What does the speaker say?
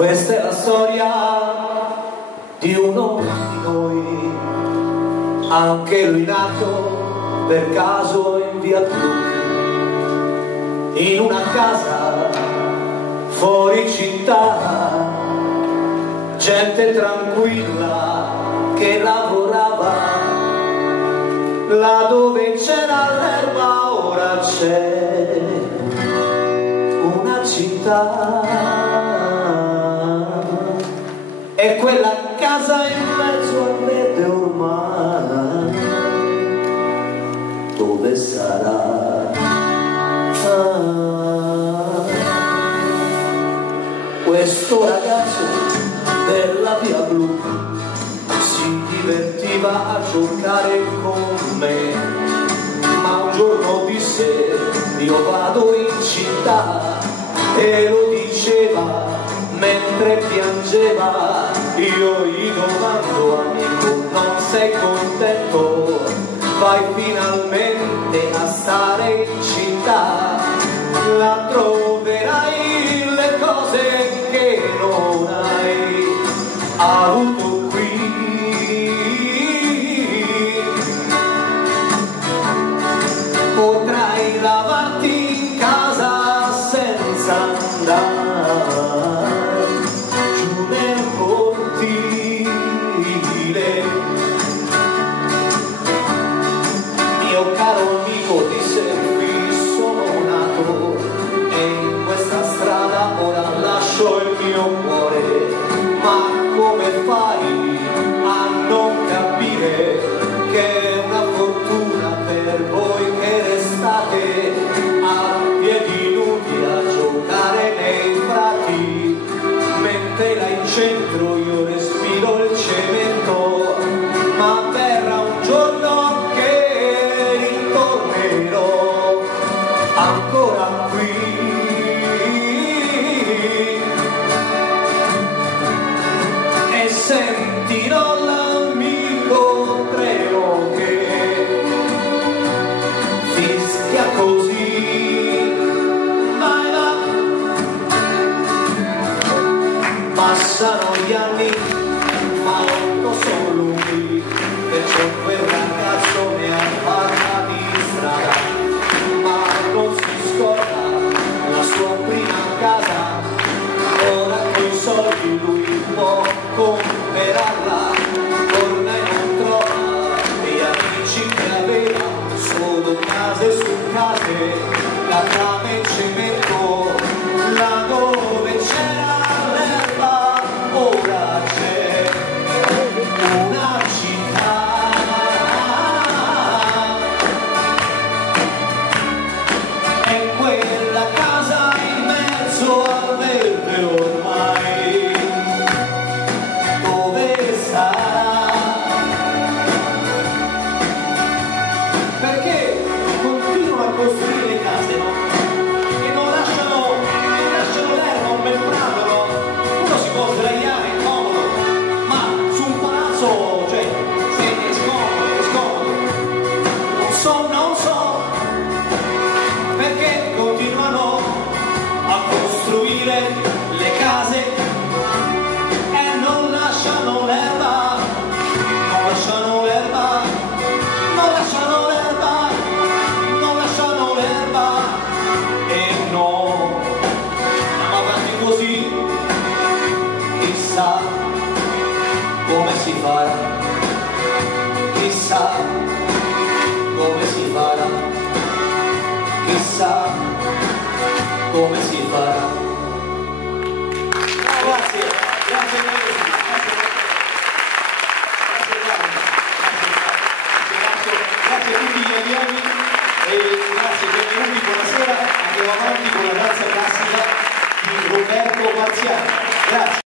Questa è la storia di uno di noi, anche lui nato per caso in via Blu, in una casa fuori città, gente tranquilla che lavorava, là dove c'era l'erba ora c'è una città. E quella casa in mezzo al verde ormai, dove sarà? Questo ragazzo della via Blu si divertiva a giocare con me, ma un giorno disse: io vado in città, e lo diceva mentre piangeva. Io gli domando: amico, non sei contento? Vai finalmente a stare in città, la troverai le cose che non hai avuto qui. Potrai lavarti in casa senza andare giù nel cortile. Mio caro amico, disse, qui sono nato e in questa strada ora lascio il mio cuore. Ma come fai a non capire che è una fortuna per voi che restate a piedi nudi a giocare nei prati, mentre là in centro io respiro il cemento? Ma verrà un giorno che ritornerò ancora qui e sentirò l'amico treno che fischia così. Vai là, passano gli anni, ma non sono lunghi, perciò quel ragazzo ne ha fatta di strada, ma non si scorda la sua prima casa. Ora coi soldi lui può comprarla, torna e non trova gli amici che aveva, solo case su case, catrame e cemento. Là dove c'era l'erba ora c'è una città. E quella casa in mezzo al verde ormai, dove sarà? Perché continuano a costruire le case, no? E non lasciano l'erba, un bel prato, no? Uno si può sdraiare, è comodo, ma su un palazzo, cioè, se è scomodo. Non so perché continuano a costruire le case e non lasciano l'erba, non lasciano l'erba, non lasciano l'erba, non lasciano l'erba. E no, andiamo avanti così, chissà come si farà, chissà come si farà, chissà come si farà. Grazie, grazie a voi. Grazie a tutti gli allievi e grazie, benvenuti, buonasera. Andiamo avanti con la danza classica di Roberto Marziano. Grazie.